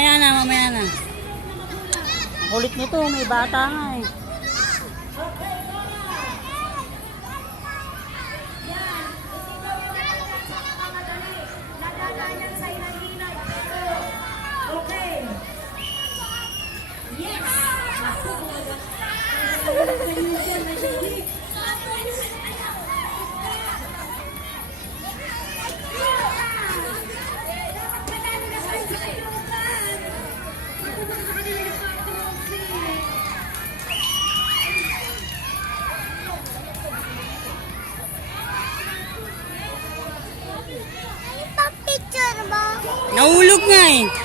Mamaya na, mamaya na. Kulit nito, may bata nga eh. Picture mo? Nahulog nga eh.